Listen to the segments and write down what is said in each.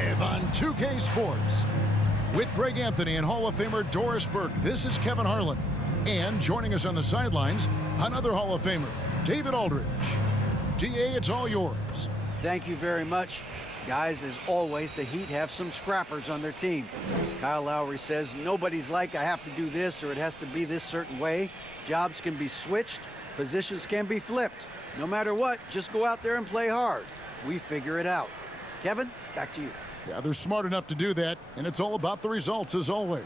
live on 2K Sports. With Greg Anthony and Hall of Famer Doris Burke, this is Kevin Harlan. And joining us on the sidelines, another Hall of Famer, David Aldridge. DA, it's all yours. Thank you very much. Guys, as always, the Heat have some scrappers on their team. Kyle Lowry says, nobody's like, I have to do this or it has to be this certain way. Jobs can be switched. Positions can be flipped. No matter what, just go out there and play hard. We figure it out. Kevin, back to you. Yeah, they're smart enough to do that, and it's all about the results as always.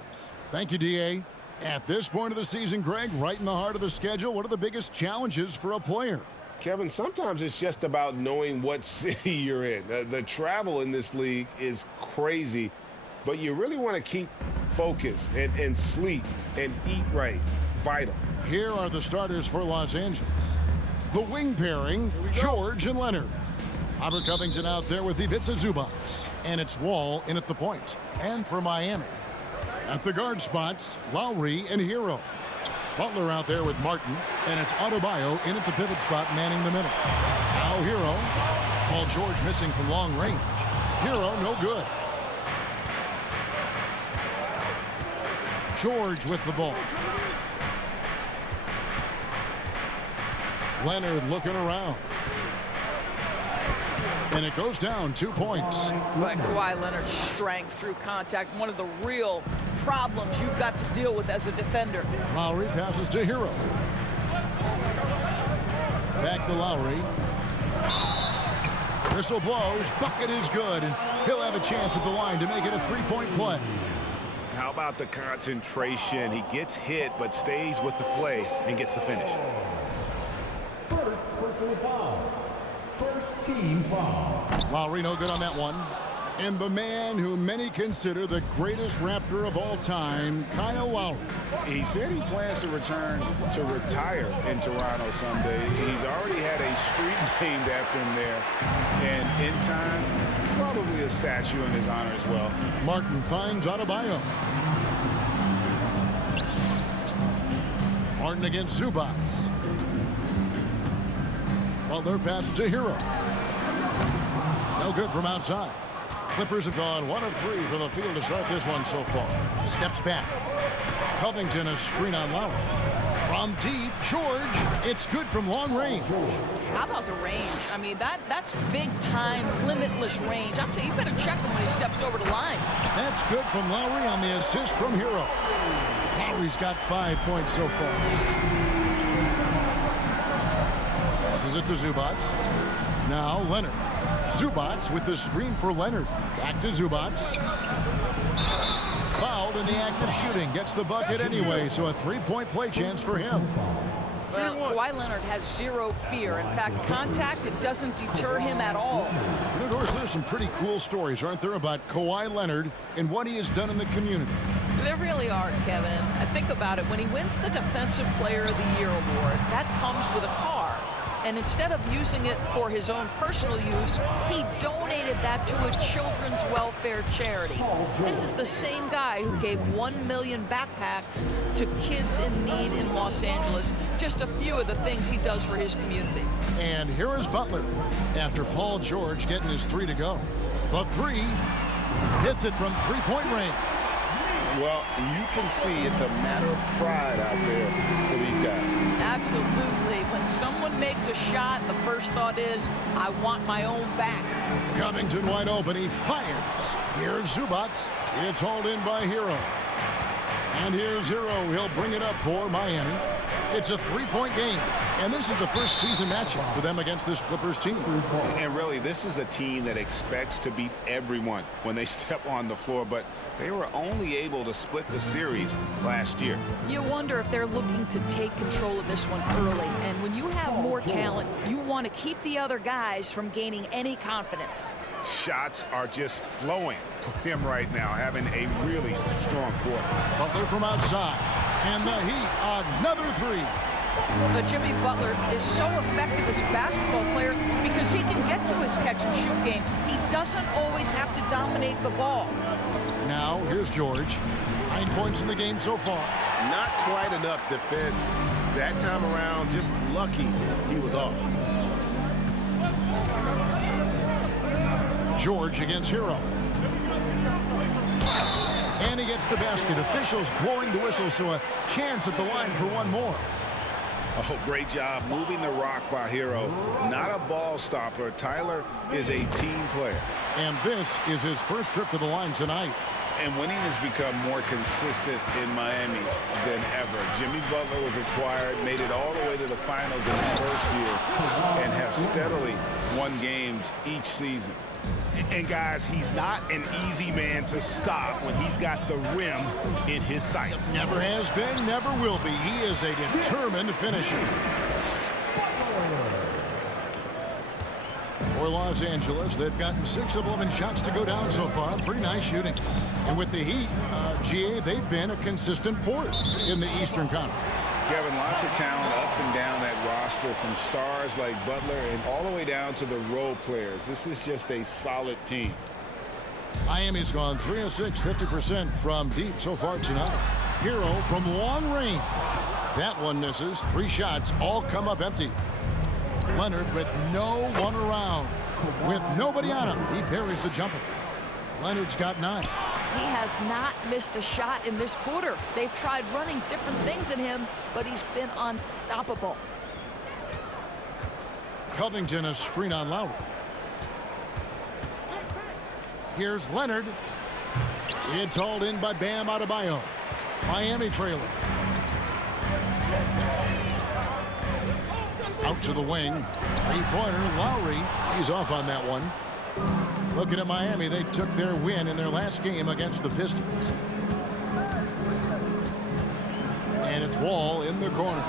Thank you, DA. At this point of the season, Greg, right in the heart of the schedule, what are the biggest challenges for a player? Kevin, sometimes it's just about knowing what city you're in. The travel in this league is crazy, but you really want to keep focused and sleep and eat right. Vital. Here are the starters for Los Angeles. The wing pairing, George and Leonard. Robert Covington out there with Ivica Zubac. And it's Wall in at the point. And for Miami, at the guard spots, Lowry and Hero. Butler out there with Martin, and it's Adebayo in at the pivot spot, manning the middle. Now Hero. Paul George missing from long range. Hero no good. George with the ball. Leonard looking around. And it goes down 2 points. But Kawhi Leonard's strength through contact, one of the real problems you've got to deal with as a defender. Lowry passes to Hero. Back to Lowry. Whistle blows. Bucket is good. And he'll have a chance at the line to make it a three-point play. How about the concentration? He gets hit but stays with the play and gets the finish. First personal foul. First team foul. Lowry no good on that one. And the man who many consider the greatest Raptor of all time, Kyle Lowry. He said he plans to return to retire in Toronto someday. He's already had a street named after him there. And in time, probably a statue in his honor as well. Martin finds Adebayo. Martin against Zubac. Butler passes to Hero. No good from outside. Clippers have gone 1 of 3 from the field to start this one so far. Steps back. Covington a screen on Lowry. From deep, George. It's good from long range. How about the range? I mean, that's big time, limitless range. I'll tell you, you better check him when he steps over the line. That's good from Lowry on the assist from Hero. Lowry's got 5 points so far. Passes it to Zubac. Now Leonard. Zubac with the screen for Leonard. Back to Zubac. Fouled in the act of shooting. Gets the bucket anyway, so a three-point play chance for him. Well, Kawhi Leonard has zero fear. In fact, contact, it doesn't deter him at all. You know, Doris, there's some pretty cool stories, aren't there, about Kawhi Leonard and what he has done in the community. There really are, Kevin. I think about it. When he wins the Defensive Player of the Year award, that comes with a car. And instead of using it for his own personal use, he donated that to a children's welfare charity. This is the same guy who gave 1 million backpacks to kids in need in Los Angeles. Just a few of the things he does for his community. And here is Butler after Paul George getting his 3 to go. The 3 hits it from three-point range. Well, you can see it's a matter of pride out there for these guys. Absolutely. When someone makes a shot, the first thought is, I want my own back. Covington wide open. He fires. Here's Zubac. It's hauled in by Hero. And here's Hero. He'll bring it up for Miami. It's a three-point game. And this is the first season matchup for them against this Clippers team. And really, this is a team that expects to beat everyone when they step on the floor, but they were only able to split the series last year. You wonder if they're looking to take control of this one early. And when you have more talent, you want to keep the other guys from gaining any confidence. Shots are just flowing for him right now, having a really strong quarter. Butler from outside. And the Heat, another 3. But Jimmy Butler is so effective as a basketball player because he can get to his catch-and-shoot game. He doesn't always have to dominate the ball. Now, here's George. 9 points in the game so far. Not quite enough defense. That time around, just lucky he was off. George against Hero. And he gets the basket. Officials blowing the whistle, so a chance at the line for one more. Oh, great job moving the rock by Hero. Not a ball stopper. Tyler is a team player. And this is his first trip to the line tonight. And winning has become more consistent in Miami than ever. Jimmy Butler was acquired, made it all the way to the finals in his first year, and have steadily won games each season. And guys, he's not an easy man to stop when he's got the rim in his sights. Never has been, never will be. He is a determined finisher. For Los Angeles, they've gotten 6 of 11 shots to go down so far. Pretty nice shooting. And with the Heat, GA, they've been a consistent force in the Eastern Conference. Kevin, lots of talent up and down that roster, from stars like Butler and all the way down to the role players. This is just a solid team. Miami's gone 3 of 6, 50% from deep so far tonight. Hero from long range. That one misses. 3 shots all come up empty. Leonard with no one around. With nobody on him, he buries the jumper. Leonard's got 9. He has not missed a shot in this quarter. They've tried running different things at him, but he's been unstoppable. Covington a screen on Lowry. Here's Leonard. It's hauled in by Bam Adebayo. Miami trailing. Out to the wing. 3-pointer. Lowry. He's off on that one. Looking at Miami, they took their win in their last game against the Pistons. And it's Wall in the corner.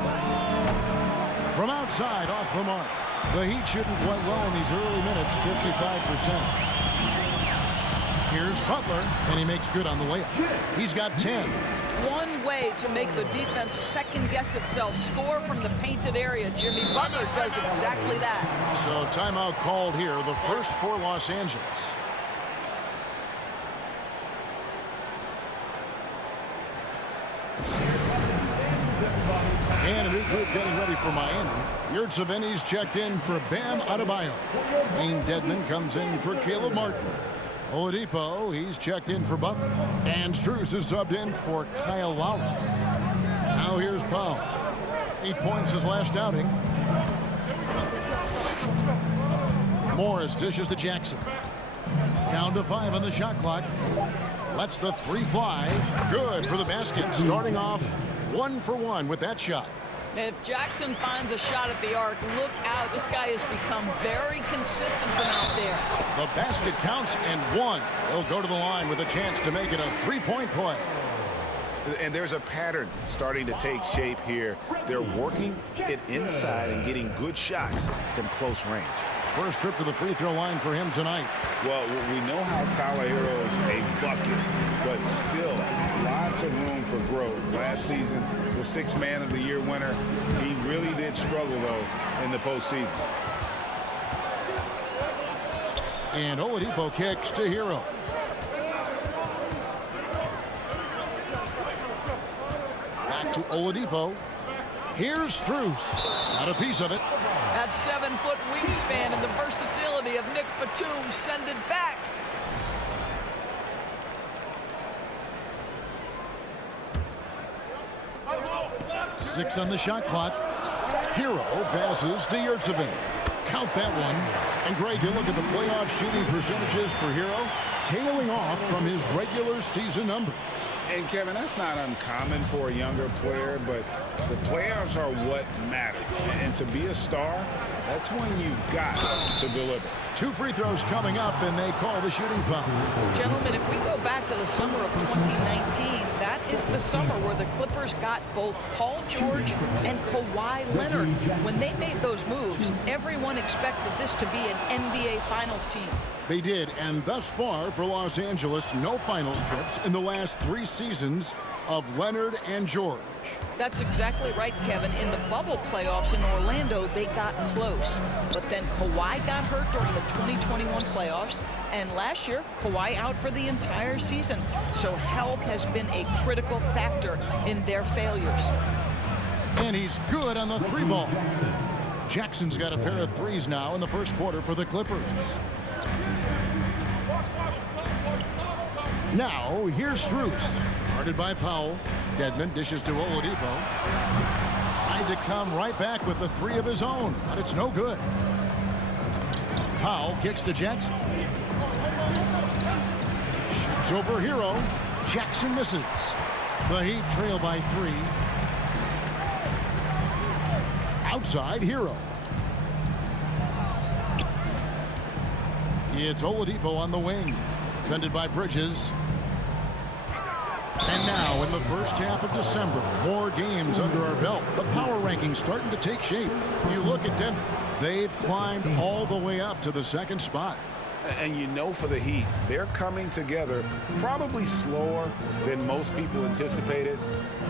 From outside, off the mark. The Heat shooting quite well in these early minutes, 55%. Here's Butler, and he makes good on the layup. He's got 10. One way to make the defense second-guess itself, score from the painted area. Jimmy Butler does exactly that. So timeout called here, the first for Los Angeles. And a new group getting ready for Miami. Yurtseven's checked in for Bam Adebayo. Wayne Dedmon comes in for Caleb Martin. Oladipo, he's checked in for Butler. And Strus is subbed in for Kyle Lowry. Now here's Powell. 8 points his last outing. Morris dishes to Jackson. Down to 5 on the shot clock. Lets the 3 fly. Good for the basket. Starting off 1 for 1 with that shot. If Jackson finds a shot at the arc, look out. This guy has become very consistent from out there. The basket counts and 1. He'll go to the line with a chance to make it a 3-point play. And there's a pattern starting to take shape here. They're working it inside and getting good shots from close range. First trip to the free throw line for him tonight. Well, we know how Tyler Hero is a bucket, but still lots of room for growth. Last season, the 6th Man of the Year winner, he really did struggle, though, in the postseason. And Oladipo kicks to Hero. Back to Oladipo. Here's Strus. Got a piece of it. That 7-foot wingspan and the versatility of Nick Batum send it back. Six on the shot clock. Hero passes to Yurtseven. Count that one. And Greg, you look at the playoff shooting percentages for Hero, tailing off from his regular season numbers. And, Kevin, that's not uncommon for a younger player, but the playoffs are what matters. And to be a star, that's when you've got to deliver. 2 free throws coming up, and they call the shooting foul. Gentlemen, if we go back to the summer of 2019, that is the summer where the Clippers got both Paul George and Kawhi Leonard. When they made those moves, everyone expected this to be an NBA Finals team. They did, and thus far for Los Angeles, no finals trips in the last 3 seasons of Leonard and George. That's exactly right, Kevin. In the bubble playoffs in Orlando, they got close. But then Kawhi got hurt during the 2021 playoffs, and last year, Kawhi out for the entire season. So health has been a critical factor in their failures. And he's good on the 3-ball. Jackson's got a pair of 3s now in the first quarter for the Clippers. Now, here's Strus. Guarded by Powell. Dedmon dishes to Oladipo. Trying to come right back with the three of his own, but it's no good. Powell kicks to Jackson. Shoots over Hero. Jackson misses. The Heat trail by 3. Outside Hero. It's Oladipo on the wing. Defended by Bridges. And now, in the first half of December, more games under our belt. The power rankings starting to take shape. You look at Denver. They've climbed all the way up to the 2nd spot. And you know, for the Heat, they're coming together probably slower than most people anticipated,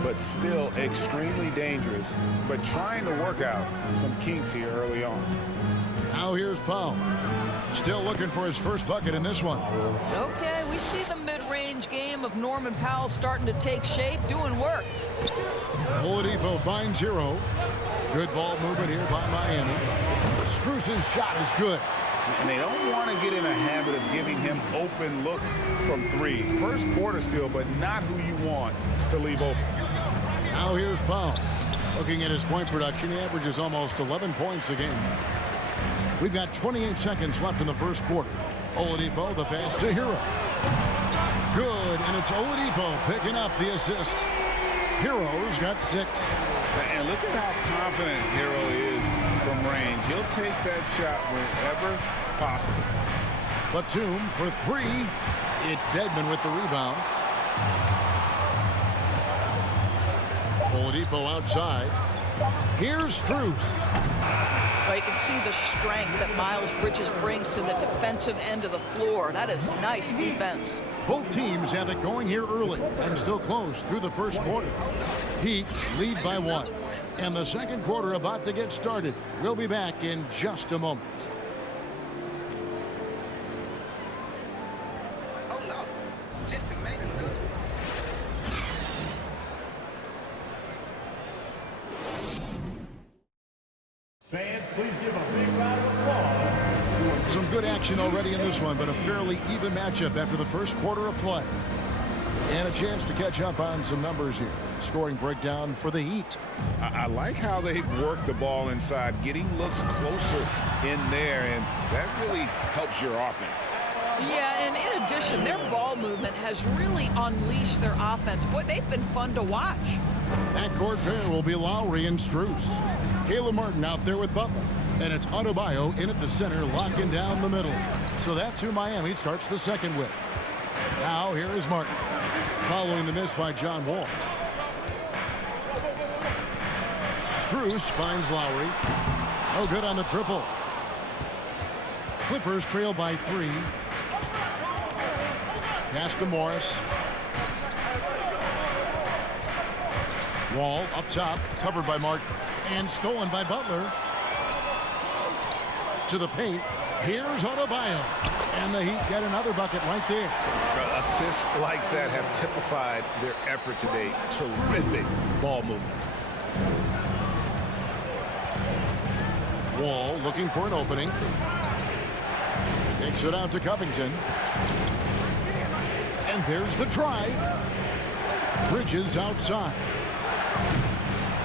but still extremely dangerous, but trying to work out some kinks here early on. Now here's Powell. Still looking for his first bucket in this one. Okay, we see the mid-range game of Norman Powell starting to take shape, doing work. Oladipo finds Hero. Good ball movement here by Miami. Strus's shot is good. And they don't want to get in a habit of giving him open looks from 3. First quarter still, but not who you want to leave open. Now here's Powell. Looking at his point production, he averages almost 11 points a game. We've got 28 seconds left in the first quarter. Oladipo, the pass to Hero. Good, and it's Oladipo picking up the assist. Hero's got 6. And look at how confident Hero is from range. He'll take that shot whenever possible. Batum for 3. It's Dedmon with the rebound. Oladipo outside. Here's Strus. Well, you can see the strength that Miles Bridges brings to the defensive end of the floor. That is nice defense. Both teams have it going here early and still close through the first quarter. Heat lead by 1. And the second quarter about to get started. We'll be back in just a moment. Oh no, Jesse made another. Fans, please give a big round of applause. Some good action already in this one, but a fairly even matchup after the first quarter of play. And a chance to catch up on some numbers here. Scoring breakdown for the Heat. I like how they've worked the ball inside, getting looks closer in there, and that really helps your offense. Yeah, and in addition, their ball movement has really unleashed their offense. Boy, they've been fun to watch. Backcourt pair will be Lowry and Strus. Caleb Martin out there with Butler. And it's Adebayo in at the center, locking down the middle. So that's who Miami starts the second with. Now here is Martin, following the miss by John Wall. Strus finds Lowry. No good on the triple. Clippers trail by 3. Pass to Morris. Wall up top, covered by Martin, and stolen by Butler. To the paint. Here's Adebayo. And the Heat get another bucket right there. Assists like that have typified their effort today. Terrific ball movement. Wall looking for an opening. Takes it out to Covington. And there's the drive. Bridges outside.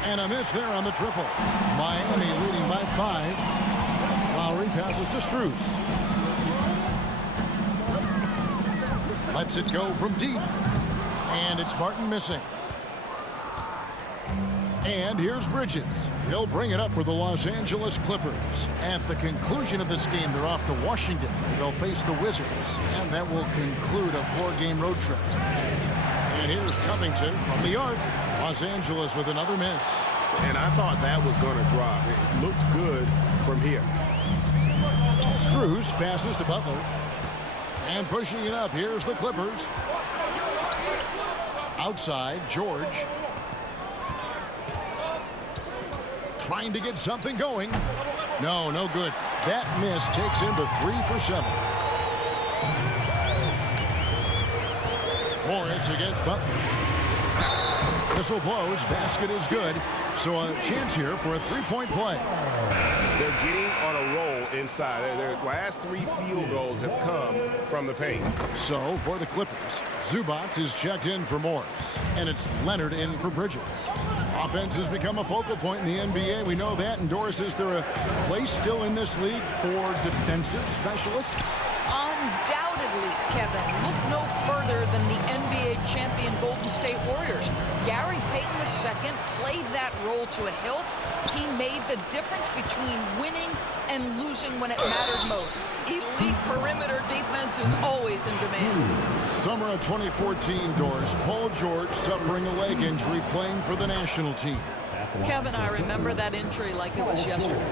And a miss there on the triple. Miami leading by 5. Lowry passes to Strus. Lets it go from deep. And it's Martin missing. And here's Bridges. He'll bring it up for the Los Angeles Clippers. At the conclusion of this game, they're off to Washington, where they'll face the Wizards. And that will conclude a 4-game road trip. And here's Covington from the arc. Los Angeles with another miss. And I thought that was going to drop. It looked good from here. Strus passes to Butler. And pushing it up, here's the Clippers. Outside, George. Trying to get something going. No good. That miss takes him to 3 for 7. Morris against Butler. Whistle blows. Basket is good. So a chance here for a three-point play. They're getting on a roll inside. Their last 3 field goals have come from the paint. So for the Clippers, Zubac is checked in for Morris, and it's Leonard in for Bridges. Offense has become a focal point in the NBA. We know that. And Doris, is there a place still in this league for defensive specialists? Undoubtedly, Kevin. Look no further than the NBA champion Golden State Warriors. Gary Payton II played that role to a hilt. He made the difference between winning and losing when it mattered most. Elite perimeter defense is always in demand. Summer of 2014, Doris. Paul George suffering a leg injury playing for the national team. Kevin, I remember that injury like it was yesterday.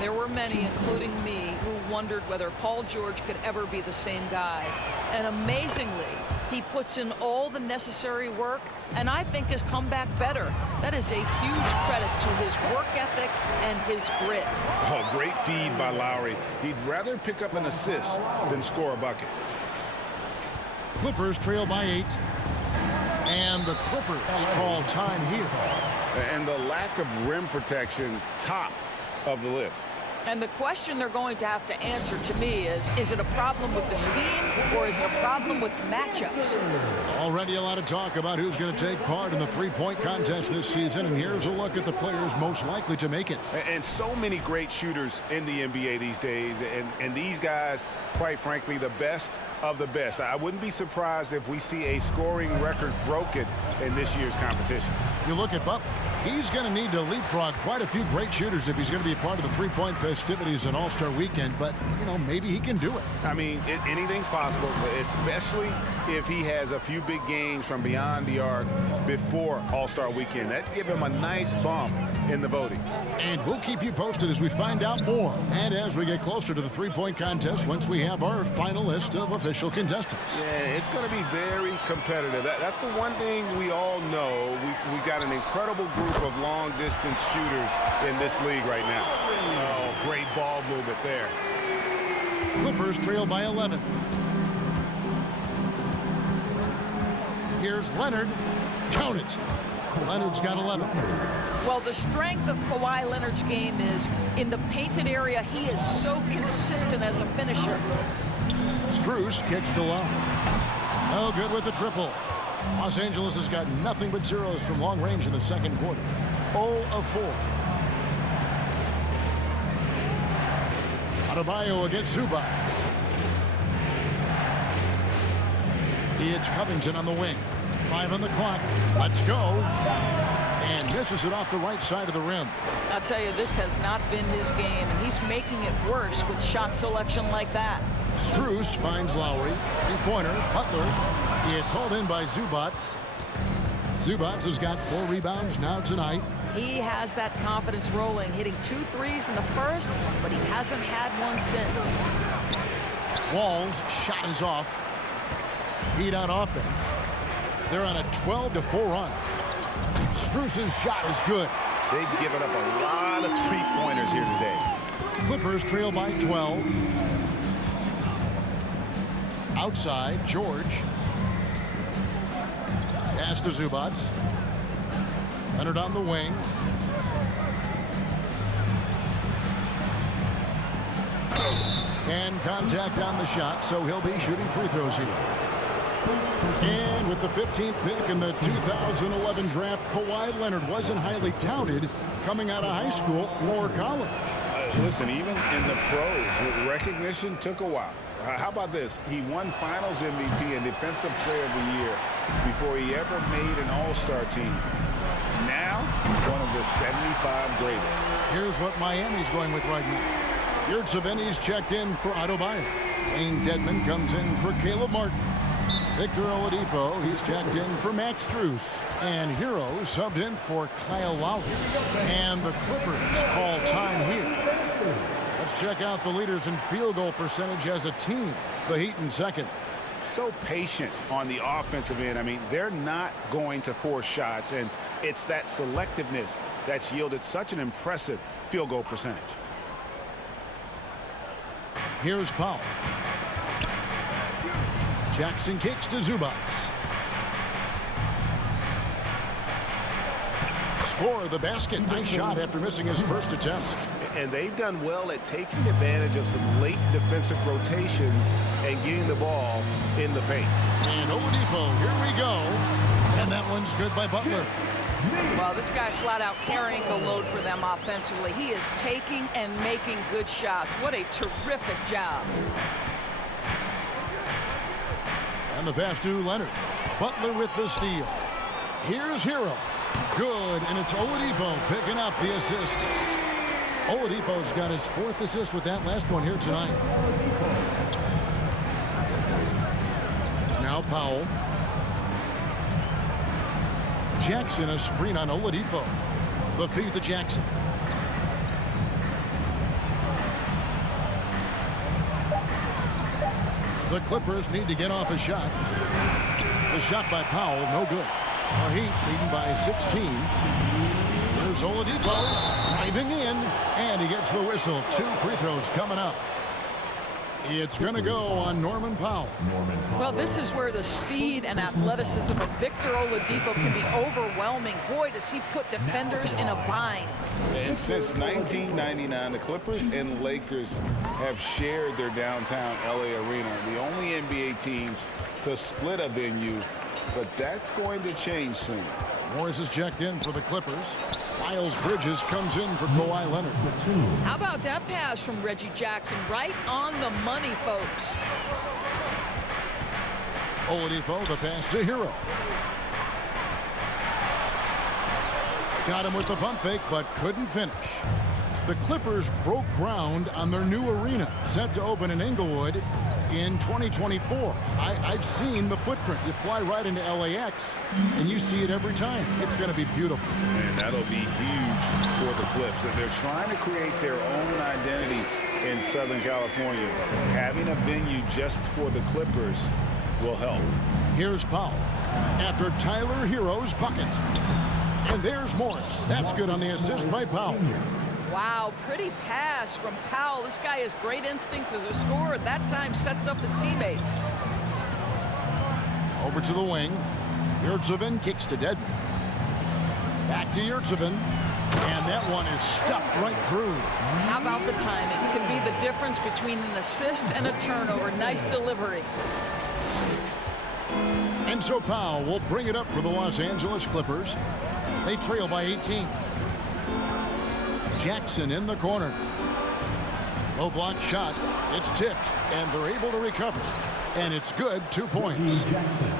There were many, including me, who wondered whether Paul George could ever be the same guy. And amazingly, he puts in all the necessary work and I think has come back better. That is a huge credit to his work ethic and his grit. Oh, great feed by Lowry. He'd rather pick up an assist than score a bucket. Clippers trail by 8. And the Clippers call time here. And the lack of rim protection, top of the list. And the question they're going to have to answer to me is it a problem with the scheme or is it a problem with matchups? Already a lot of talk about who's going to take part in the three-point contest this season, and here's a look at the players most likely to make it. And so many great shooters in the NBA these days, and these guys, quite frankly, the best of the best. I wouldn't be surprised if we see a scoring record broken in this year's competition. You look at Butler. He's going to need to leapfrog quite a few great shooters if he's going to be a part of the three-point festivities at All-Star Weekend, but, you know, maybe he can do it. I mean, anything's possible, especially if he has a few big games from beyond the arc before All-Star Weekend. That'd give him a nice bump in the voting. And we'll keep you posted as we find out more and as we get closer to the three-point contest once we have our final list of official contestants. Yeah, it's going to be very competitive. That's the one thing we all know. We got an incredible group of long-distance shooters in this league right now. Oh, great ball movement there. Clippers trail by 11. Here's Leonard. Count it. Leonard's got 11. Well, the strength of Kawhi Leonard's game is in the painted area. He is so consistent as a finisher. Strus kicks to low. Oh, good with the triple. Los Angeles has got nothing but zeros from long range in the second quarter. 0 of 4. Adebayo against Zubac. It's Covington on the wing. 5 on the clock. Let's go. And misses it off the right side of the rim. I'll tell you, this has not been his game, and he's making it worse with shot selection like that. Strus finds Lowry. Three-pointer. Butler. It's hauled in by Zubac. Zubac has got 4 rebounds now tonight. He has that confidence rolling, hitting 2 threes in the first, but he hasn't had one since. Wall's shot is off. Heat out offense. They're on a 12-4 run. Strus's shot is good. They've given up a lot of three-pointers here today. Clippers trail by 12. Outside, George. Pass to Zubac. Leonard on the wing. And contact on the shot, so he'll be shooting free throws here. And with the 15th pick in the 2011 draft, Kawhi Leonard wasn't highly touted coming out of high school or college. Listen, even in the pros, recognition took a while. How about this? He won Finals MVP and Defensive Player of the Year before he ever made an All-Star team. Now, one of the 75 greatest. Here's what Miami's going with right now. Yurtseven's checked in for Adebayo. Wayne Dedmon comes in for Caleb Martin. Victor Oladipo, he's checked in for Max Strus. And Hero subbed in for Kyle Lowry. And the Clippers call time here. Let's check out the leaders in field goal percentage as a team. The Heat in second. So patient on the offensive end. I mean, they're not going to force shots, and it's that selectiveness that's yielded such an impressive field goal percentage. Here's Powell. Jackson kicks to Zubac. for the basket. Nice shot after missing his first attempt. And they've done well at taking advantage of some late defensive rotations and getting the ball in the paint. And Oladipo, here we go. And that one's good by Butler. Well, this guy flat out carrying the load for them offensively. He is taking and making good shots. What a terrific job. And the pass to Leonard. Butler with the steal. Here's Hero. Good, and it's Oladipo picking up the assist. Oladipo's got his 4th assist with that last one here tonight. Now Powell. Jackson, a screen on Oladipo. The feed to Jackson. The Clippers need to get off a shot. The shot by Powell, no good. The Heat leading by 16. There's Oladipo driving in, and he gets the whistle. 2 free throws coming up. It's going to go on Norman Powell. Well, this is where the speed and athleticism of Victor Oladipo can be overwhelming. Boy, does he put defenders in a bind. And since 1999, the Clippers and Lakers have shared their downtown LA arena, the only NBA teams to split a venue, but that's going to change soon. Morris is checked in for the Clippers. Miles Bridges comes in for Kawhi Leonard. How about that pass from Reggie Jackson? Right on the money, folks. Oladipo, the pass to Hero. Got him with the pump fake, but couldn't finish. The Clippers broke ground on their new arena, set to open in Inglewood in 2024. I've seen the footprint. You fly right into LAX, and you see it every time. It's going to be beautiful. And that'll be huge for the Clips. They're trying to create their own identity in Southern California. Having a venue just for the Clippers will help. Here's Powell after Tyler Hero's bucket. And there's Morris. That's good on the assist by Powell. Wow, pretty pass from Powell. This guy has great instincts as a scorer. At that time, sets up his teammate. Over to the wing. Yurtseven kicks to Dedmon. Back to Yurtseven. And that one is stuffed right through. How about the timing? It can be the difference between an assist and a turnover. Nice delivery. And so Powell will bring it up for the Los Angeles Clippers. They trail by 18. Jackson in the corner. Low block shot. It's tipped, and they're able to recover. And it's good, 2 points.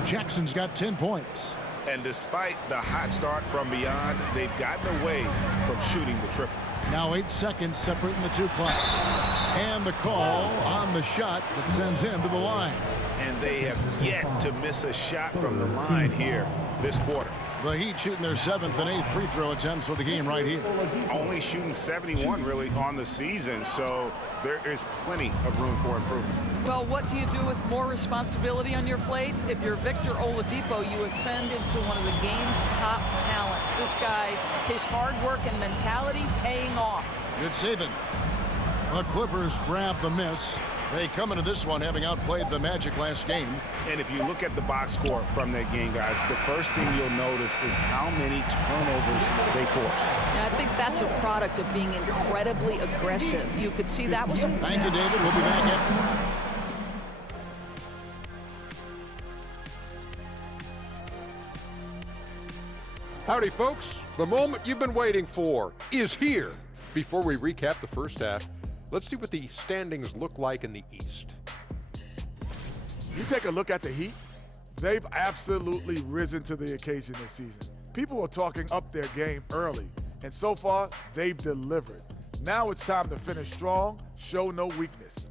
Jackson's got 10 points. And despite the hot start from beyond, they've gotten away from shooting the triple. Now 8 seconds separating the two clocks. And the call on the shot that sends him to the line. And they have yet to miss a shot from the line here this quarter. The Heat shooting their 7th and 8th free throw attempts for the game right here. Only shooting 71 really on the season, so there is plenty of room for improvement. Well, what do you do with more responsibility on your plate? If you're Victor Oladipo, you ascend into one of the game's top talents. This guy, his hard work and mentality paying off. Good saving. The Clippers grab the miss. They come into this one having outplayed the Magic last game. And if you look at the box score from that game, guys, the first thing you'll notice is how many turnovers they forced. And I think that's a product of being incredibly aggressive. You could see that was some... Thank you, David. We'll be back in. Howdy, folks. The moment you've been waiting for is here. Before we recap the first half, let's see what the standings look like in the East. You take a look at the Heat, they've absolutely risen to the occasion this season. People were talking up their game early, and so far, they've delivered. Now it's time to finish strong, show no weakness.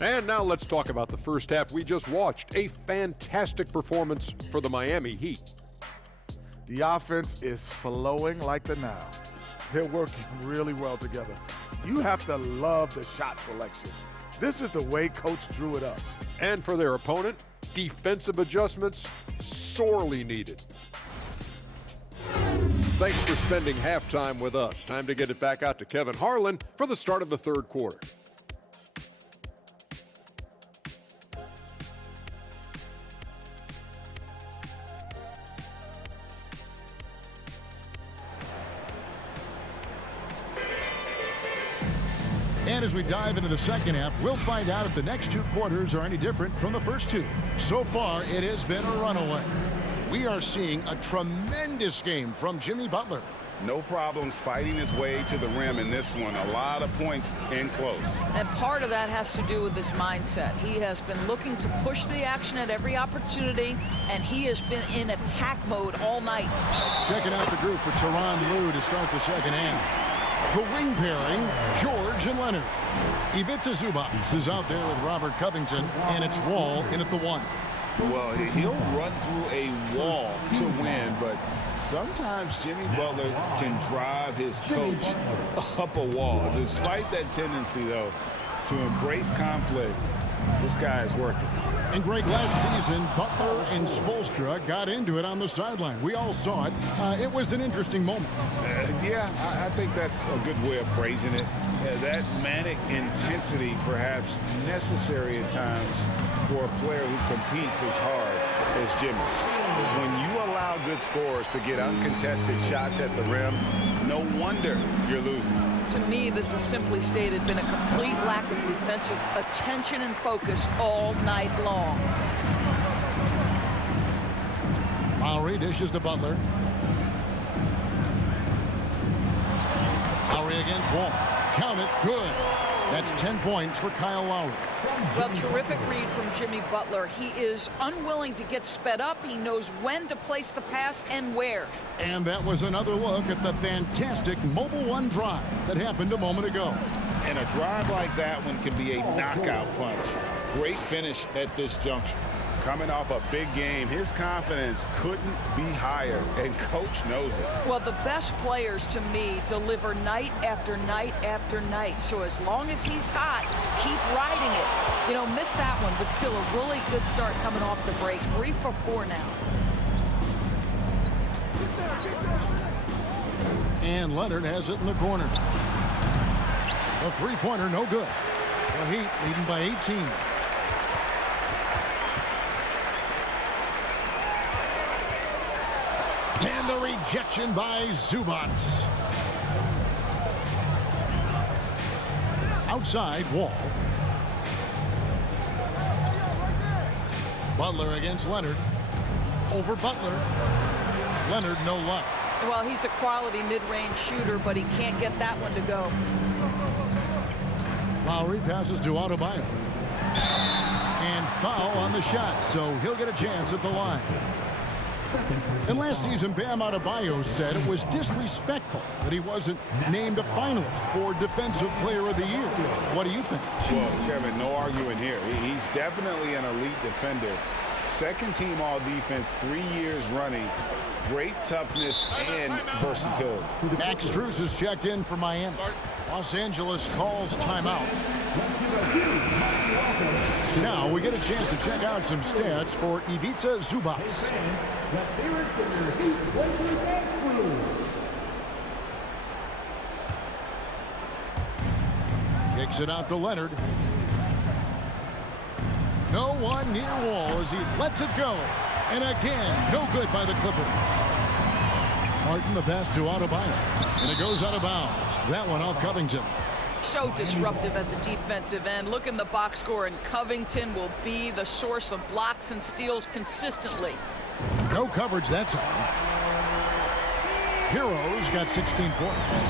And now let's talk about the first half we just watched. A fantastic performance for the Miami Heat. The offense is flowing like the Nile. They're working really well together. You have to love the shot selection. This is the way Coach drew it up. And for their opponent, defensive adjustments sorely needed. Thanks for spending halftime with us. Time to get it back out to Kevin Harlan for the start of the third quarter. And as we dive into the second half, we'll find out if the next 2 quarters are any different from the first 2. So far, it has been a runaway. We are seeing a tremendous game from Jimmy Butler. No problems fighting his way to the rim in this one. A lot of points in close. And part of that has to do with his mindset. He has been looking to push the action at every opportunity, and he has been in attack mode all night. Checking out the group for Tyronn Lue to start the second half. The wing pairing, George and Leonard. Ivica Zubac is out there with Robert Covington, and it's Wall in at the 1. Well, he'll run through a wall to win, but sometimes Jimmy Butler can drive his coach up a wall. Despite that tendency, though, to embrace conflict, this guy is working. And Greg, last season, Butler and Spoelstra got into it on the sideline. We all saw it. It was an interesting moment. Yeah, I think that's a good way of phrasing it. That manic intensity perhaps necessary at times for a player who competes as hard as Jimmy. When you allow good scorers to get uncontested shots at the rim, no wonder you're losing. To me, this is simply stated been a complete lack of defensive attention and focus all night long. Lowry dishes to Butler. Lowry against Wall. Count it. Good. That's 10 points for Kyle Lowry. Well, terrific read from Jimmy Butler. He is unwilling to get sped up. He knows when to place the pass and where. And that was another look at the fantastic Mobile One drive that happened a moment ago. And a drive like that one can be a knockout punch. Great finish at this juncture. Coming off a big game, his confidence couldn't be higher, and coach knows it. Well, the best players to me deliver night after night after night. So as long as he's hot, keep riding it. You know, missed that one, but still a really good start coming off the break. 3 for 4 now. And Leonard has it in the corner. The three-pointer, no good. The Heat leading by 18. And the rejection by Zubac. Outside, Wall. Butler against Leonard. Over Butler. Leonard, no luck. Well, he's a quality mid-range shooter, but he can't get that one to go. Lowry passes to Adebayo. And foul on the shot, so he'll get a chance at the line. And last season, Bam Adebayo said it was disrespectful that he wasn't named a finalist for Defensive Player of the Year. What do you think? Well, Kevin, no arguing here. He's definitely an elite defender. Second team all defense 3 years running. Great toughness and versatility. Max Strus is checked in for Miami. Los Angeles calls timeout. Now we get a chance to check out some stats for Ivica Zubac. Kicks it out to Leonard. No one near Wall as he lets it go. And again, no good by the Clippers. Martin, the pass to Adebayo. And it goes out of bounds. That one off Covington. So disruptive at the defensive end. Look in the box score, and Covington will be the source of blocks and steals consistently. No coverage that time. Heroes got 16 points.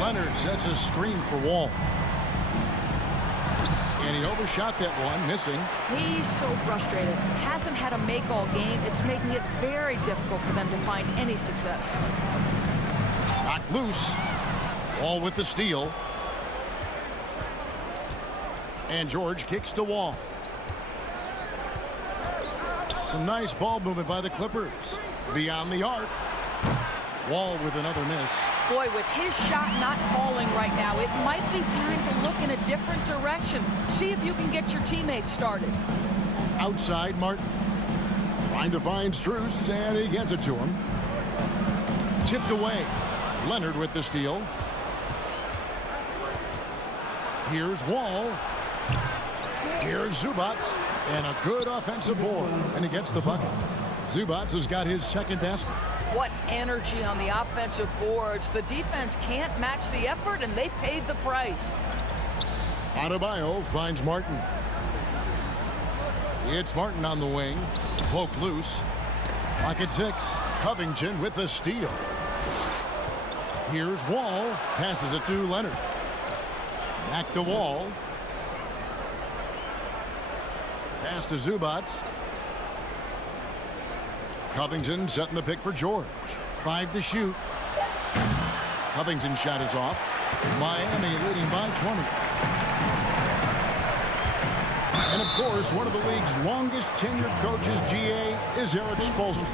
Leonard sets a screen for Wall. And he overshot that one, missing. He's so frustrated. Hasn't had a make all game. It's making it very difficult for them to find any success. Knocked loose. Wall with the steal. And George kicks to Wall. Some nice ball movement by the Clippers. Beyond the arc. Wall with another miss. Boy, with his shot not falling right now, it might be time to look in a different direction. See if you can get your teammates started. Outside, Martin. Trying to find Strus, and he gets it to him. Tipped away. Leonard with the steal. Here's Wall. Here's Zubac. And a good offensive board. And he gets the bucket. Zubac has got his second basket. What energy on the offensive boards. The defense can't match the effort, and they paid the price. Adebayo finds Martin. It's Martin on the wing. Poke loose. Pocket 6. Covington with the steal. Here's Wall. Passes it to Leonard. Back to Wall. Pass to Zubac. Covington setting the pick for George. 5 to shoot. Covington's shot is off. Miami leading by 20. And of course, one of the league's longest tenured coaches, GA, is Eric Spoelstra.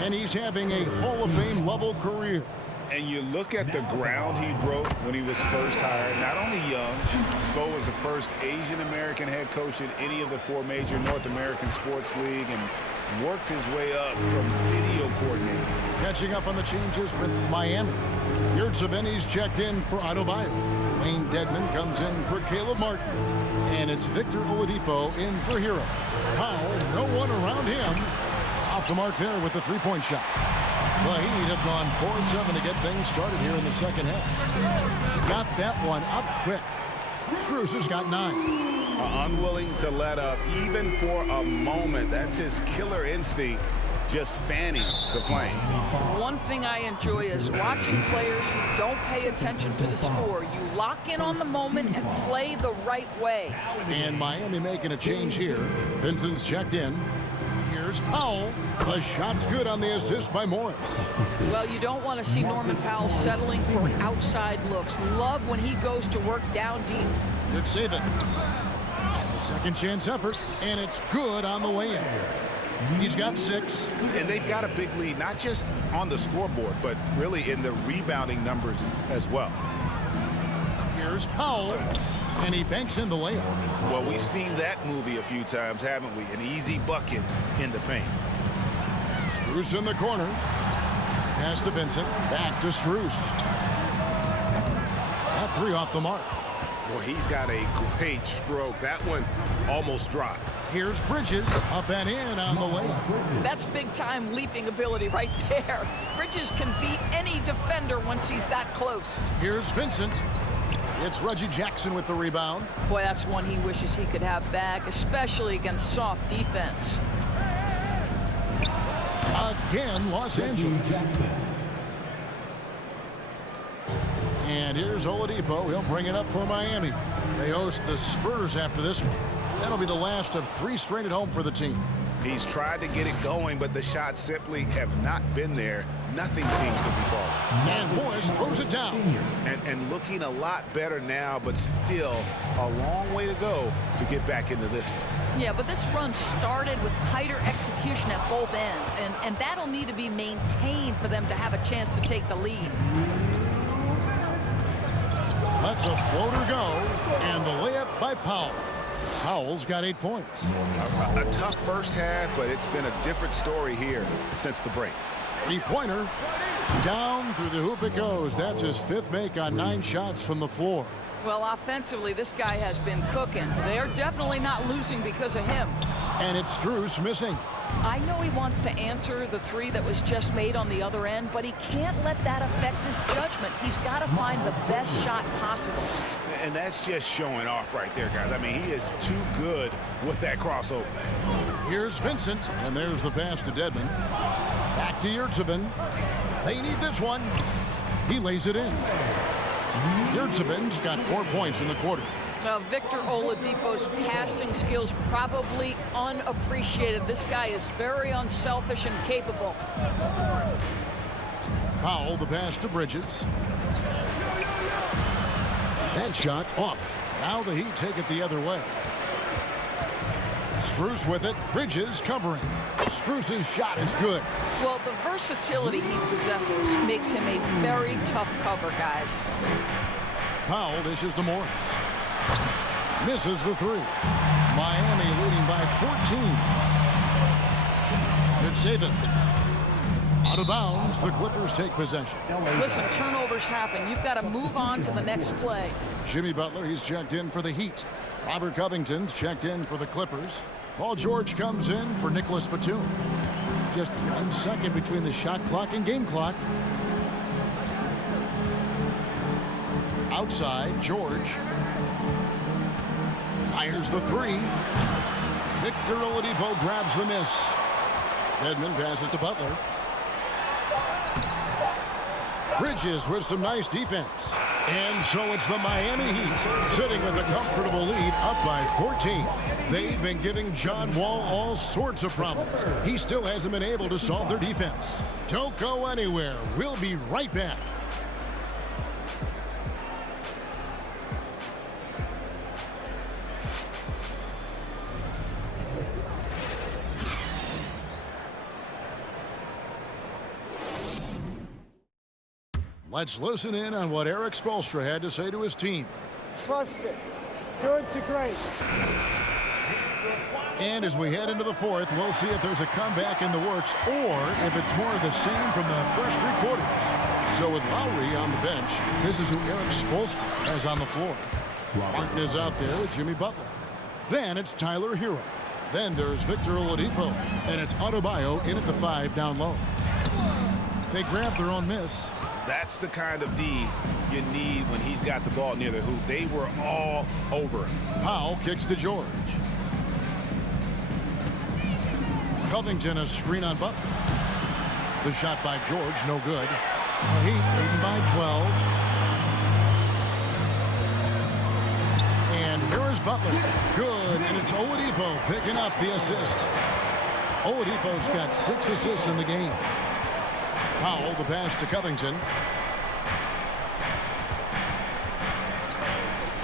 And he's having a Hall of Fame level career. And you look at the ground he broke when he was first hired. Not only young, Spo was the first Asian-American head coach in any of the 4 major North American sports league and worked his way up from video coordinator. Catching up on the changes with Miami. Yurtseven's checked in for Adebayo. Dwayne Dedman comes in for Caleb Martin. And it's Victor Oladipo in for Hero. Powell, no one around him. Off the mark there with the three-point shot. The Heat have gone 4-7 to get things started here in the second half. Got that one up quick. Strus has got 9. Unwilling to let up even for a moment. That's his killer instinct, just fanning the flame. One thing I enjoy is watching players who don't pay attention to the score. You lock in on the moment and play the right way. And Miami making a change here. Vincent's checked in. Here's Powell. The shot's good on the assist by Morris. Well, you don't want to see Norman Powell settling for outside looks. Love when he goes to work down deep. Good save it. The second chance effort, and it's good on the way in. He's got 6. And they've got a big lead, not just on the scoreboard, but really in the rebounding numbers as well. Here's Powell, and he banks in the layup. Well, we've seen that movie a few times, haven't we? An easy bucket in the paint. Strus in the corner. Pass to Vincent. Back to Strus. That 3 off the mark. Well, he's got a great stroke. That one almost dropped. Here's Bridges. Up and in on the layup. That's big-time leaping ability right there. Bridges can beat any defender once he's that close. Here's Vincent. It's Reggie Jackson with the rebound. Boy, that's one he wishes he could have back, especially against soft defense. Again, Los Angeles. And here's Oladipo. He'll bring it up for Miami. They host the Spurs after this one. That'll be the last of 3 straight at home for the team. He's tried to get it going, but the shots simply have not been there. Nothing seems to be falling. And Morris throws it down. And looking a lot better now, but still a long way to go to get back into this one. Yeah, but this run started with tighter execution at both ends, and that'll need to be maintained for them to have a chance to take the lead. Lets a floater go, and the layup by Powell. Powell's got 8 points. A tough first half, but it's been a different story here since the break. 3-pointer. Down through the hoop it goes. That's his 5th make on 9 shots from the floor. Well, offensively, this guy has been cooking. They're definitely not losing because of him. And it's Strus missing. I know he wants to answer the 3 that was just made on the other end, but he can't let that affect his judgment. He's got to find the best shot possible. And that's just showing off right there, guys. I mean, he is too good with that crossover. Here's Vincent, and there's the pass to Dedman. Back to Yurtseven. They need this one. He lays it in. Yurtseven's got 4 points in the quarter. Victor Oladipo's passing skills probably unappreciated. This guy is very unselfish and capable. Powell, the pass to Bridges. That shot off. Now the Heat take it the other way. Strus with it. Bridges covering. Strus's shot is good. Well, the versatility he possesses makes him a very tough cover, guys. Powell dishes to Morris. Misses the 3. Miami leading by 14. Good save it. Out of bounds, the Clippers take possession. Listen, turnovers happen. You've got to move on to the next play. Jimmy Butler, he's checked in for the Heat. Robert Covington's checked in for the Clippers. Paul George comes in for Nicholas Batum. Just 1 second between the shot clock and game clock. Outside, George fires the three. Victor Oladipo grabs the miss. Edmond passes to Butler. Bridges with some nice defense. And so it's the Miami Heat sitting with a comfortable lead up by 14. They've been giving John Wall all sorts of problems. He still hasn't been able to solve their defense. Don't go anywhere. We'll be right back. Let's listen in on what Eric Spoelstra had to say to his team. Trust it. Good to great. And as we head into the fourth, we'll see if there's a comeback in the works or if it's more of the same from the first 3 quarters. So with Lowry on the bench, this is who Eric Spoelstra has on the floor. Martin is out there with Jimmy Butler. Then it's Tyler Hero. Then there's Victor Oladipo. And it's Adebayo in at the 5 down low. They grab their own miss. That's the kind of D you need when he's got the ball near the hoop. They were all over him. Powell kicks to George. Covington a screen on Butler. The shot by George, no good. The Heat leading by 12. And here is Butler. Good, and it's Oladipo picking up the assist. Oladipo's got 6 assists in the game. Powell, the pass to Covington.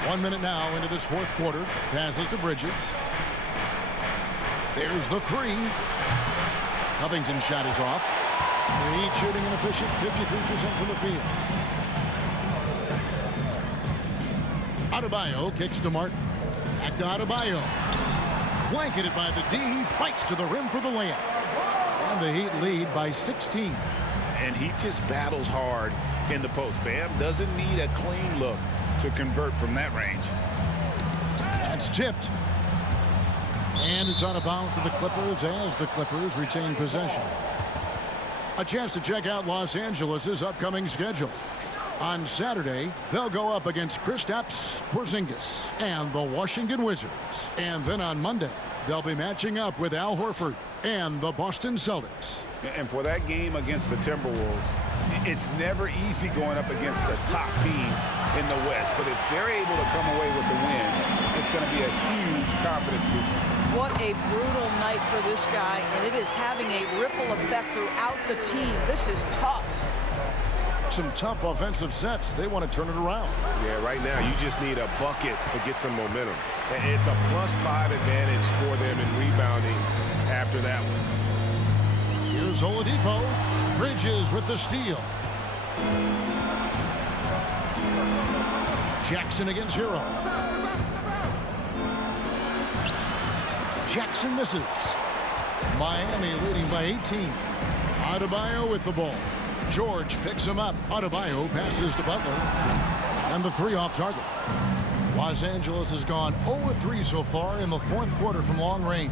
1 minute now into this fourth quarter. Passes to Bridges. There's the 3. Covington's shot is off. The Heat shooting an efficient 53% from the field. Adebayo kicks to Martin. Back to Adebayo. Blanketed by the D. Fights to the rim for the layup. And the Heat lead by 16. And he just battles hard in the post. Bam doesn't need a clean look to convert from that range. That's tipped. And it's out of bounds to the Clippers as the Clippers retain possession. A chance to check out Los Angeles' upcoming schedule. On Saturday, they'll go up against Kristaps Porzingis and the Washington Wizards. And then on Monday, they'll be matching up with Al Horford and the Boston Celtics. And for that game against the Timberwolves, it's never easy going up against the top team in the West. But if they're able to come away with the win, it's going to be a huge confidence booster. What a brutal night for this guy, and it is having a ripple effect throughout the team. This is tough. Some tough offensive sets. They want to turn it around. Yeah, right now you just need a bucket to get some momentum. It's a +5 advantage for them in rebounding after that one. Here's Oladipo. Bridges with the steal. Jackson against Hero. Jackson misses. Miami leading by 18. Adebayo with the ball. George picks him up. Adebayo passes to Butler. And the 3 off target. Los Angeles has gone 0-3 so far in the fourth quarter from long range.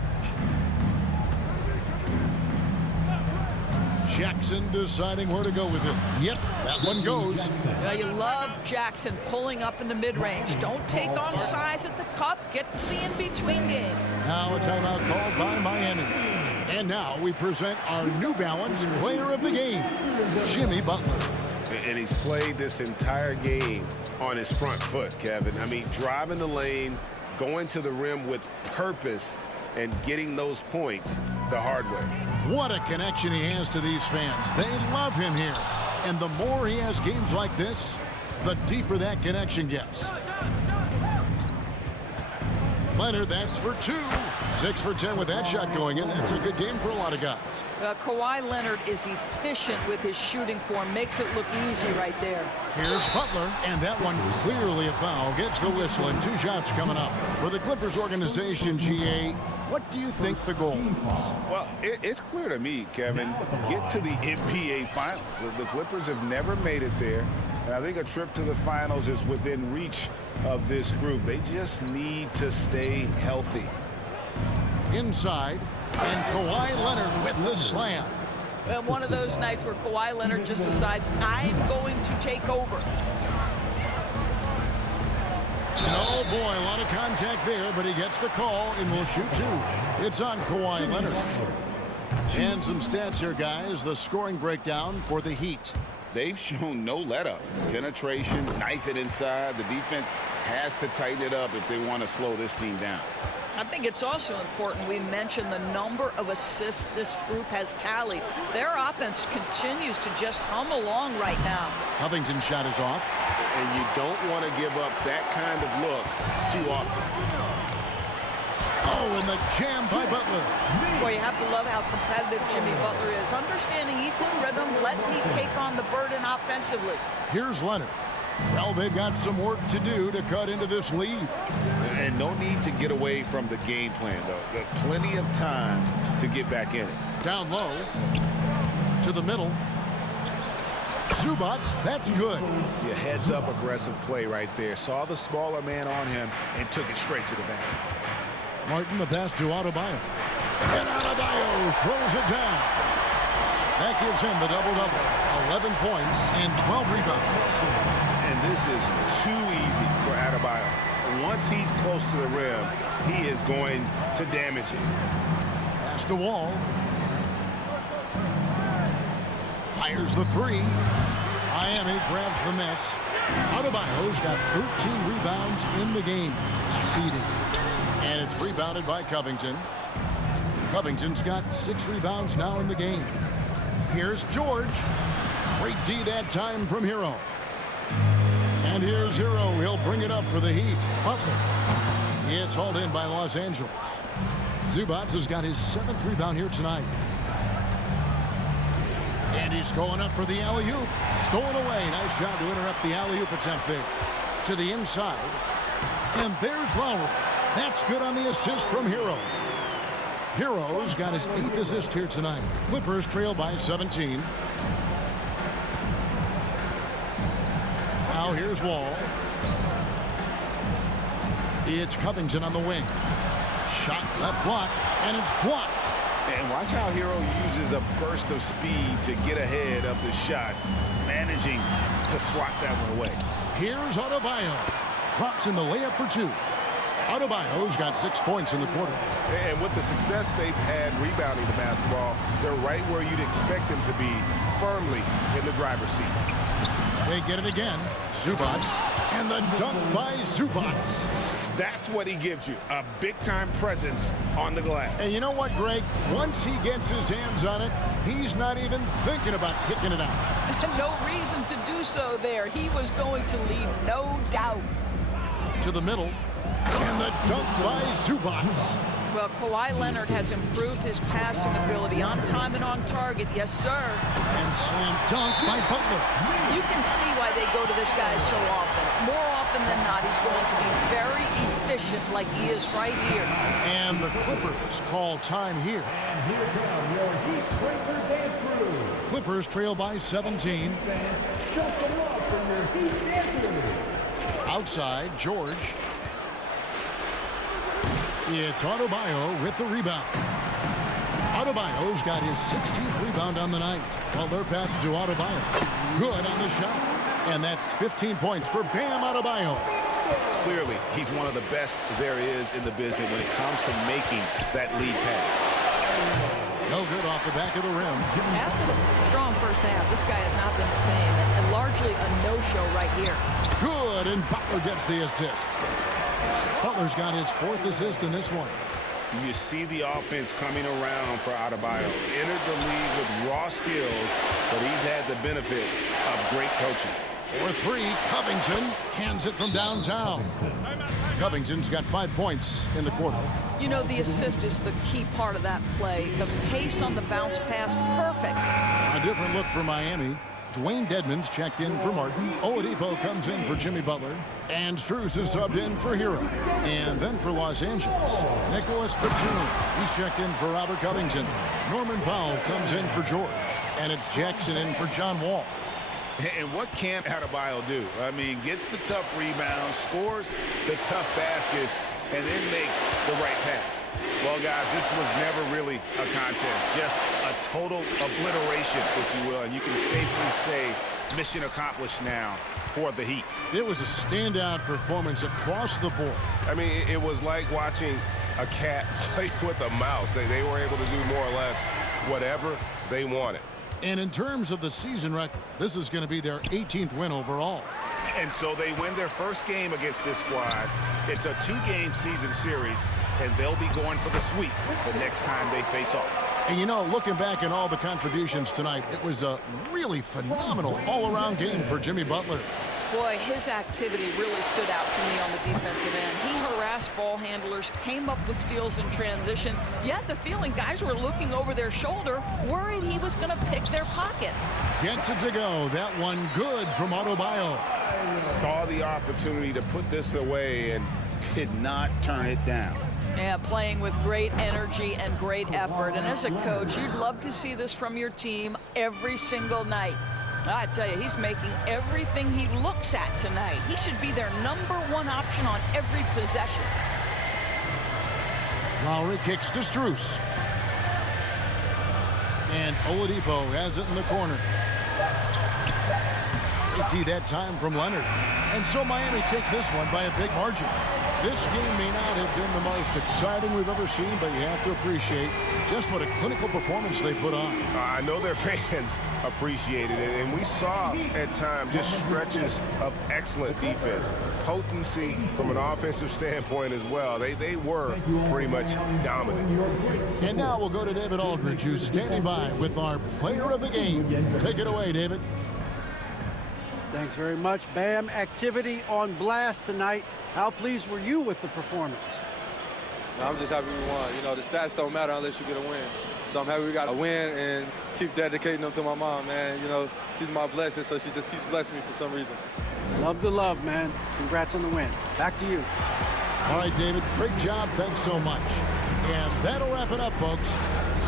Jackson deciding where to go with it. Yep, that one goes. Well, you love Jackson pulling up in the mid-range. Don't take on size at the cup. Get to the in-between game. Now a timeout called by Miami. And now we present our New Balance player of the game, Jimmy Butler. And he's played this entire game on his front foot, Kevin. I mean, driving the lane, going to the rim with purpose, and getting those points the hard way. What a connection he has to these fans. They love him here. And the more he has games like this, the deeper that connection gets. Leonard, that's for 2. 6 for 10 with that shot going in. That's a good game for a lot of guys. Kawhi Leonard is efficient with his shooting form. Makes it look easy right there. Here's Butler, and that one clearly a foul. Gets the whistle, and 2 shots coming up. For the Clippers organization, GA, what do you think the goal is? Well, it's clear to me, Kevin, get to the NBA Finals. The Clippers have never made it there, and I think a trip to the Finals is within reach of this group. They just need to stay healthy. inside, and Kawhi Leonard with the slam. Well, one of those nights where Kawhi Leonard just decides, I'm going to take over. Oh boy, a lot of contact there, but he gets the call and will shoot two. It's on Kawhi Leonard. And some stats here, guys. The scoring breakdown for the Heat. They've shown no let-up. Penetration, knife it inside. The defense has to tighten it up if they want to slow this team down. I think it's also important we mention the number of assists this group has tallied. Their offense continues to just hum along right now. Covington's shot is off. And you don't want to give up that kind of look too often. Oh, and the jam by Butler. Boy, you have to love how competitive Jimmy Butler is. Understanding he's in rhythm, let me take on the burden offensively. Here's Leonard. Well, they've got some work to do to cut into this lead. And no need to get away from the game plan, though. There's plenty of time to get back in it. Down low. To the middle. Zubac, that's good. Yeah, heads-up aggressive play right there. Saw the smaller man on him and took it straight to the basket. Martin, the pass to Adebayo. And Adebayo throws it down. That gives him the double-double. 11 points and 12 rebounds. And this is too easy for Adebayo. Once he's close to the rim, he is going to damage it. Pass to Wall. Fires the three. Miami grabs the miss. Adebayo's got 13 rebounds in the game. Conceding. And it's rebounded by Covington. Covington's got 6 rebounds now in the game. Here's George. Great D that time from Hero. And here's Hero. He'll bring it up for the Heat. Butler. It's hauled in by Los Angeles. Zubac has got his 7th rebound here tonight. And he's going up for the alley-oop. Stolen away. Nice job to interrupt the alley-oop attempt there. To the inside. And there's Lowry. That's good on the assist from Hero. Hero's got his 8th assist here tonight. Clippers trail by 17. Now here's Wall. It's Covington on the wing. Shot left block, and it's blocked. And watch how Hero uses a burst of speed to get ahead of the shot, managing to swat that one away. Here's Adebayo. Drops in the layup for 2. Adebayo's got 6 points in the quarter. And with the success they've had rebounding the basketball, they're right where you'd expect them to be, firmly in the driver's seat. They get it again. Zubac. And the dunk by Zubac. That's what he gives you, a big-time presence on the glass. And you know what, Greg? Once he gets his hands on it, he's not even thinking about kicking it out. No reason to do so there. He was going to lead, no doubt. To the middle. And the dunk by Zubac. Well, Kawhi Leonard has improved his passing ability on time and on target. Yes, sir. And slam dunk by Butler. You can see why they go to this guy so often. More often than not, he's going to be very efficient like he is right here. And the Clippers call time here. And here come your Heat Breaker Dance Crew. Clippers trail by 17. Show some love for your Heat dancers. Outside, George. It's Adebayo with the rebound. Adebayo's got his 16th rebound on the night. Well, their pass to Adebayo. Good on the shot. And that's 15 points for Bam Adebayo. Clearly, he's one of the best there is in the business when it comes to making that lead pass. No good off the back of the rim. After the strong first half, this guy has not been the same, and largely a no-show right here. Good, and Butler gets the assist. Butler's got his 4th assist in this one. You see the offense coming around for Adebayo. Entered the league with raw skills, but he's had the benefit of great coaching. For 3, Covington cans it from downtown. Covington's got 5 points in the quarter. You know, the assist is the key part of that play. The pace on the bounce pass, perfect. A different look for Miami. Dwayne Dedmon's checked in for Martin. Oladipo comes in for Jimmy Butler. And Strus is subbed in for Hero. And then for Los Angeles, Nicholas Batum. He's checked in for Robert Covington. Norman Powell comes in for George. And it's Jackson in for John Wall. And what can Adebayo do? I mean, gets the tough rebounds, scores the tough baskets, and then makes the right pass. Well, guys, this was never really a contest, just a total obliteration, if you will. And you can safely say mission accomplished now for the Heat. It was a standout performance across the board. I mean, it was like watching a cat play with a mouse. They were able to do more or less whatever they wanted. And in terms of the season record, this is going to be their 18th win overall. And so they win their first game against this squad. It's a 2-game season series, and they'll be going for the sweep the next time they face off. And you know, looking back at all the contributions tonight, it was a really phenomenal all-around game for Jimmy Butler. Boy, his activity really stood out to me on the defensive end. He harassed ball handlers, came up with steals in transition. You had the feeling guys were looking over their shoulder, worried he was going to pick their pocket. Gets it to go. That one good from Adebayo. Saw the opportunity to put this away and did not turn it down. Yeah, playing with great energy and great effort. And as a coach, you'd love to see this from your team every single night. I tell you, he's making everything he looks at tonight. He should be their #1 option on every possession. Lowry kicks to Strus. And Oladipo has it in the corner. AT that time from Leonard. And so Miami takes this one by a big margin. This game may not have been the most exciting we've ever seen, but you have to appreciate just what a clinical performance they put on. I know their fans appreciated it, and we saw at times just stretches of excellent defense, potency from an offensive standpoint as well. They were pretty much dominant. And now we'll go to David Aldridge, who's standing by with our player of the game. Take it away, David. Thanks very much, Bam. Activity on blast tonight. How pleased were you with the performance? I'm just happy we won. You know, the stats don't matter unless you get a win. So I'm happy we got a win and keep dedicating them to my mom, man. You know, she's my blessing, so she just keeps blessing me for some reason. Love the love, man. Congrats on the win. Back to you. All right, David, great job. Thanks so much. And that'll wrap it up, folks.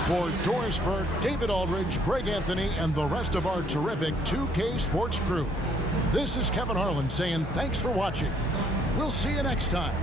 For Doris Burke, David Aldridge, Greg Anthony, and the rest of our terrific 2K Sports crew, this is Kevin Harlan saying thanks for watching. We'll see you next time.